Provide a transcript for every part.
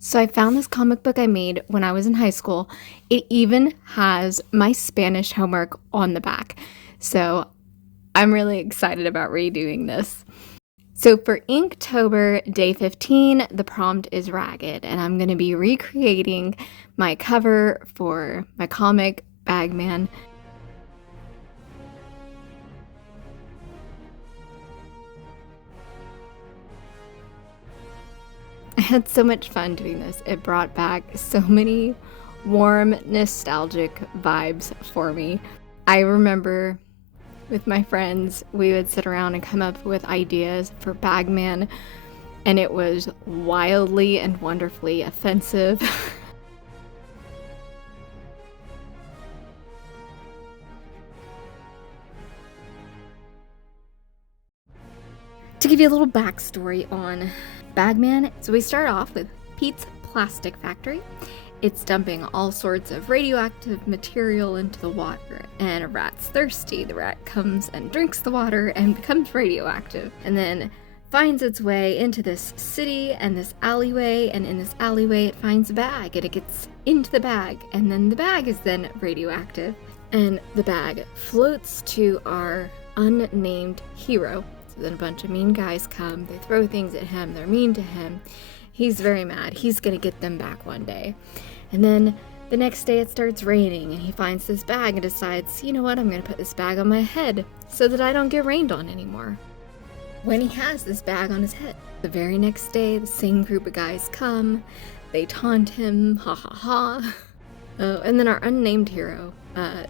So I found this comic book I made when I was in high school. It even has my Spanish homework on the back. So I'm really excited about redoing this. So for Inktober day 15, the prompt is ragged, and I'm going to be recreating my cover for my comic Bagman. I had so much fun doing this. It brought back so many warm, nostalgic vibes for me. I remember with my friends, we would sit around and come up with ideas for Bagman, and it was wildly and wonderfully offensive. To give you a little backstory on Bagman, so we start off with Pete's Plastic Factory. It's dumping all sorts of radioactive material into the water, and a rat's thirsty. The rat comes and drinks the water and becomes radioactive, and then finds its way into this city and this alleyway, and in this alleyway it finds a bag, and it gets into the bag, and then the bag is then radioactive, and the bag floats to our unnamed hero. So then a bunch of mean guys come, they throw things at him, they're mean to him. He's very mad. He's gonna get them back one day. And then the next day it starts raining, and he finds this bag and decides, you know what, I'm gonna put this bag on my head so that I don't get rained on anymore. When he has this bag on his head, the very next day, the same group of guys come, they taunt him, ha ha ha. And then our unnamed hero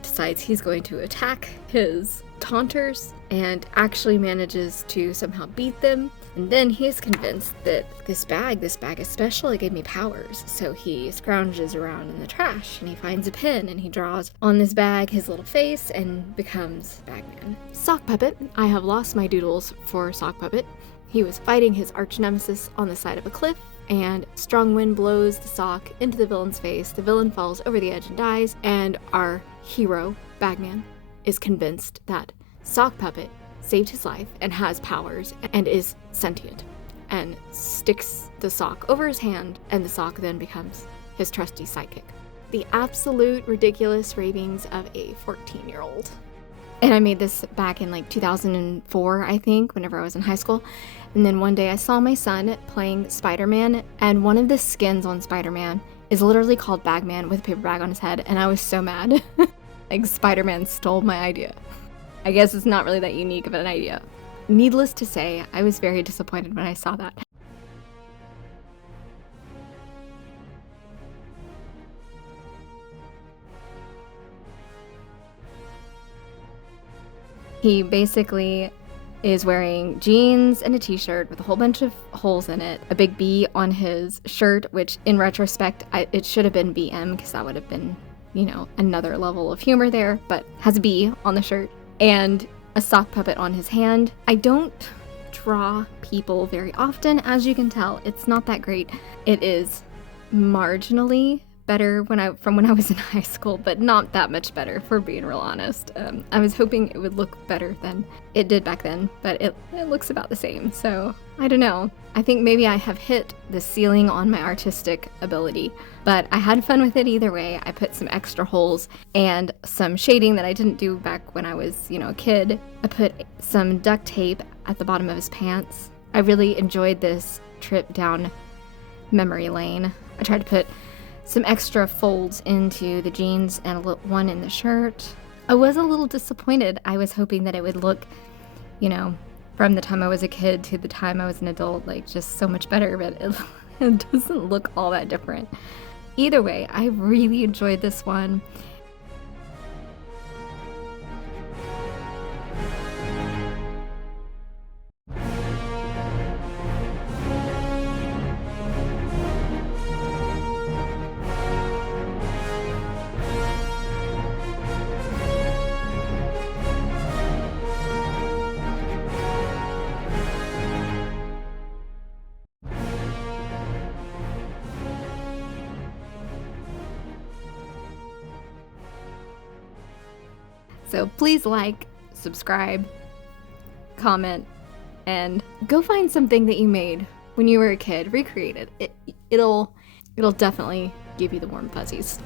decides he's going to attack his taunters and actually manages to somehow beat them. And then he is convinced that this bag especially gave me powers. So he scrounges around in the trash and he finds a pen and he draws on this bag his little face and becomes Bagman. Sock Puppet. I have lost my doodles for Sock Puppet. He was fighting his arch nemesis on the side of a cliff, and strong wind blows the sock into the villain's face. The villain falls over the edge and dies, and our hero, Bagman, is convinced that Sock Puppet saved his life and has powers and is sentient, and sticks the sock over his hand, and the sock then becomes his trusty sidekick. The absolute ridiculous ravings of a 14-year-old. And I made this back in like 2004, I think, whenever I was in high school. And then one day I saw my son playing Spider-Man, and one of the skins on Spider-Man is literally called Bagman with a paper bag on his head, and I was so mad. Like, Spider-Man stole my idea. I guess it's not really that unique of an idea. Needless to say, I was very disappointed when I saw that. He basically is wearing jeans and a t-shirt with a whole bunch of holes in it, a big B on his shirt, which in retrospect, it should have been BM because that would have been, you know, another level of humor there, but has a B on the shirt, and a sock puppet on his hand. I don't draw people very often, as you can tell. It's not that great. It is marginally better from when I was in high school, but not that much better, for being real honest. I was hoping it would look better than it did back then, but it looks about the same, so I don't know. I think maybe I have hit the ceiling on my artistic ability, but I had fun with it either way. I put some extra holes and some shading that I didn't do back when I was, you know, a kid. I put some duct tape at the bottom of his pants. I really enjoyed this trip down memory lane. I tried to put some extra folds into the jeans and one in the shirt. I was a little disappointed. I was hoping that it would look, you know, from the time I was a kid to the time I was an adult, like just so much better, but it doesn't look all that different. Either way, I really enjoyed this one. So please like, subscribe, comment, and go find something that you made when you were a kid, recreate it. It'll definitely give you the warm fuzzies.